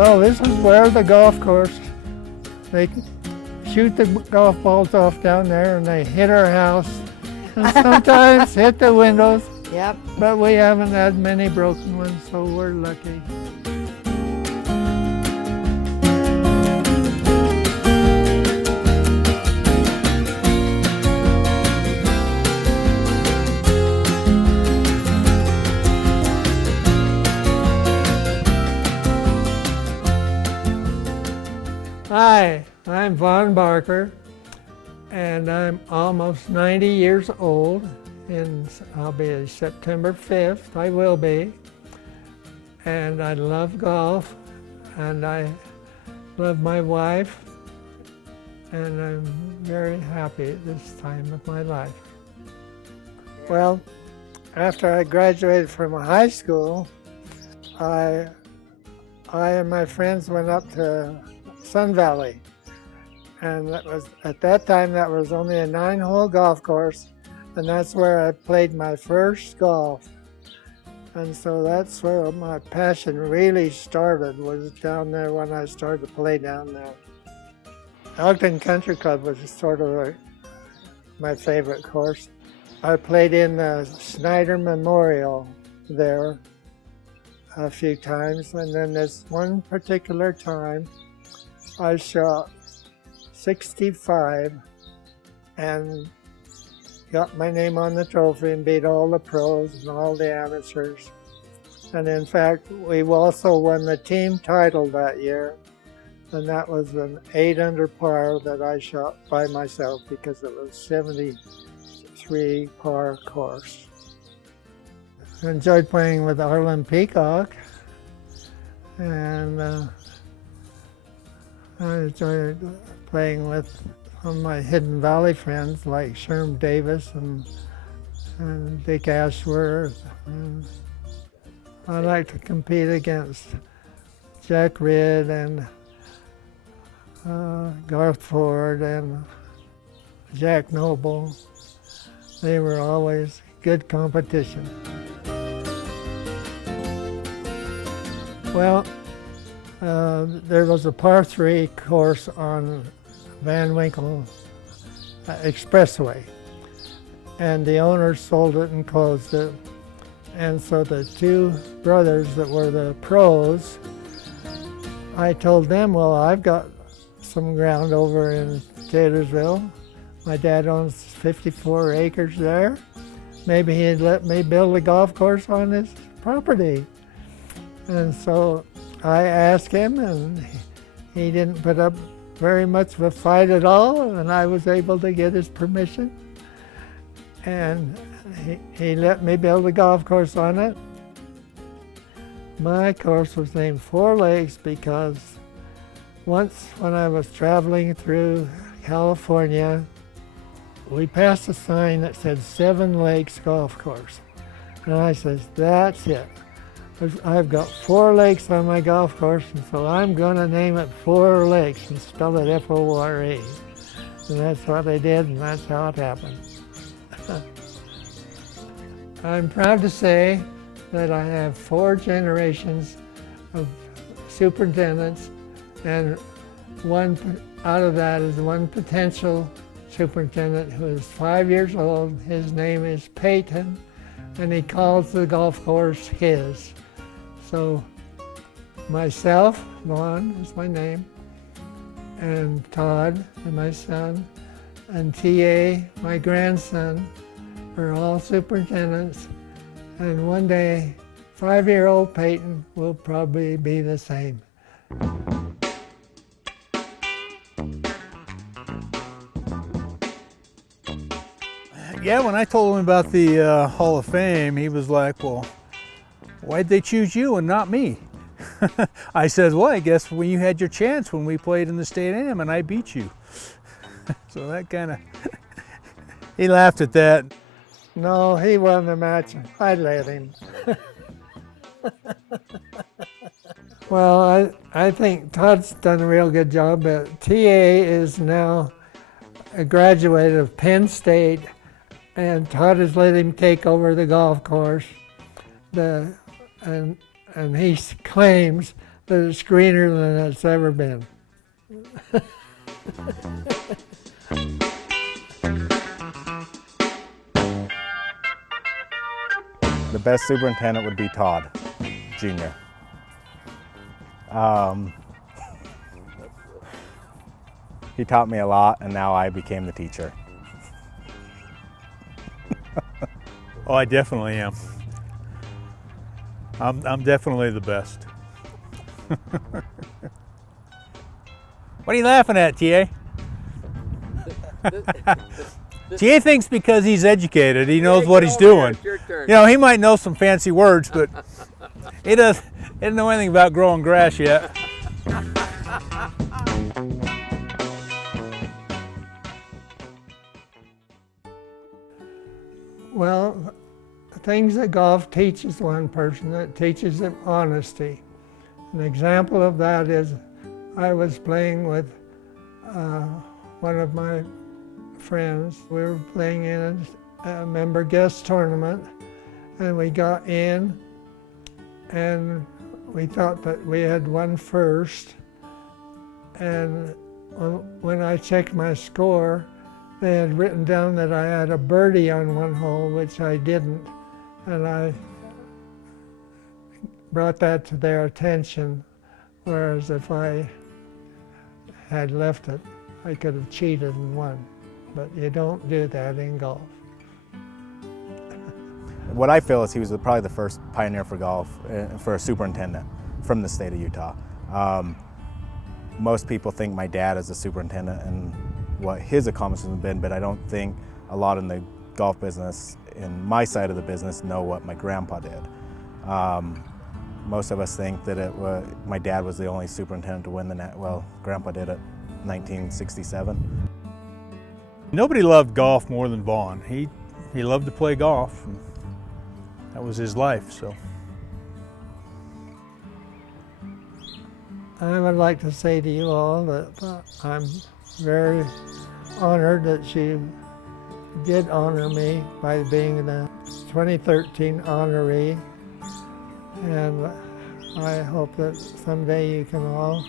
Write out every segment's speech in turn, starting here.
Well, this is where the golf course, they shoot the golf balls off down there and they hit our house and sometimes hit the windows. Yep. But we haven't had many broken ones, so we're lucky. Hi, I'm Vaughn Barker, and I'm almost 90 years old, and I'll be September 5th, I will be. And I love golf, and I love my wife, and I'm very happy at this time of my life. Well, after I graduated from high school, I and my friends went up to Sun Valley, and that was, at that time, that was only a 9-hole golf course, and that's where I played my first golf. And so that's where my passion really started, was down there when I started to play down there. Ogden Country Club was sort of my favorite course. I played in the Snyder Memorial there a few times, and then this one particular time I shot 65 and got my name on the trophy and beat all the pros and all the amateurs. And in fact, we also won the team title that year, and that was an 8-under par that I shot by myself because it was 73 par course. I enjoyed playing with Arlen Peacock, and I enjoyed playing with some of my Hidden Valley friends like Sherm Davis and Dick Ashworth. And I like to compete against Jack Ridd and Garth Ford and Jack Noble. They were always good competition. Well, there was a par 3 course on Van Winkle Expressway, and the owner sold it and closed it. And so the two brothers that were the pros, I told them, well, I've got some ground over in Taylorsville. My dad owns 54 acres there. Maybe he'd let me build a golf course on his property. And so I asked him, and he didn't put up very much of a fight at all, and I was able to get his permission. And he let me build a golf course on it. My course was named 4 Lakes because once when I was traveling through California, we passed a sign that said 7 Lakes Golf Course. And I says, that's it. I've got 4 lakes on my golf course, and so I'm going to name it 4 Lakes and spell it F-O-R-E. And that's what I did, and that's how it happened. I'm proud to say that I have 4 generations of superintendents, and one out of that is one potential superintendent who is 5 years old. His name is Peyton, and he calls the golf course his. So myself, Vaughn is my name, and Todd, and my son, and T.A., my grandson, are all superintendents. And one day, 5-year-old Peyton will probably be the same. Yeah, when I told him about the Hall of Fame, he was like, well, why'd they choose you and not me? I said, well, I guess when you had your chance when we played in the State Am and I beat you. So that kind of, he laughed at that. No, he won the match. I let him. Well, I think Todd's done a real good job, but T.A. is now a graduate of Penn State, and Todd has let him take over the golf course. And he claims but it's greener than it's ever been. The best superintendent would be Todd, Jr. He taught me a lot, and now I became the teacher. Oh, I definitely am. I'm definitely the best. What are you laughing at, TA? TA thinks because he's educated, he knows what he's doing. It's your turn. You know, he might know some fancy words, but he doesn't know anything about growing grass yet. Well, the things that golf teaches one person, it teaches them honesty. An example of that is I was playing with one of my friends. We were playing in a member guest tournament, and we got in, and we thought that we had won first. And when I checked my score, they had written down that I had a birdie on one hole, which I didn't, and I brought that to their attention, whereas if I had left it, I could have cheated and won. But you don't do that in golf. What I feel is he was probably the first pioneer for golf, for a superintendent from the state of Utah. Most people think my dad is a superintendent and what his accomplishments have been, but I don't think a lot in the golf business, in my side of the business, know what my grandpa did. Most of us think that my dad was the only superintendent to win well, Grandpa did it in 1967. Nobody loved golf more than Vaughn. He loved to play golf. And that was his life, so. I would like to say to you all that I'm very honored that you did honor me by being the 2013 honoree, and I hope that someday you can all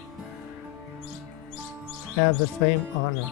have the same honor.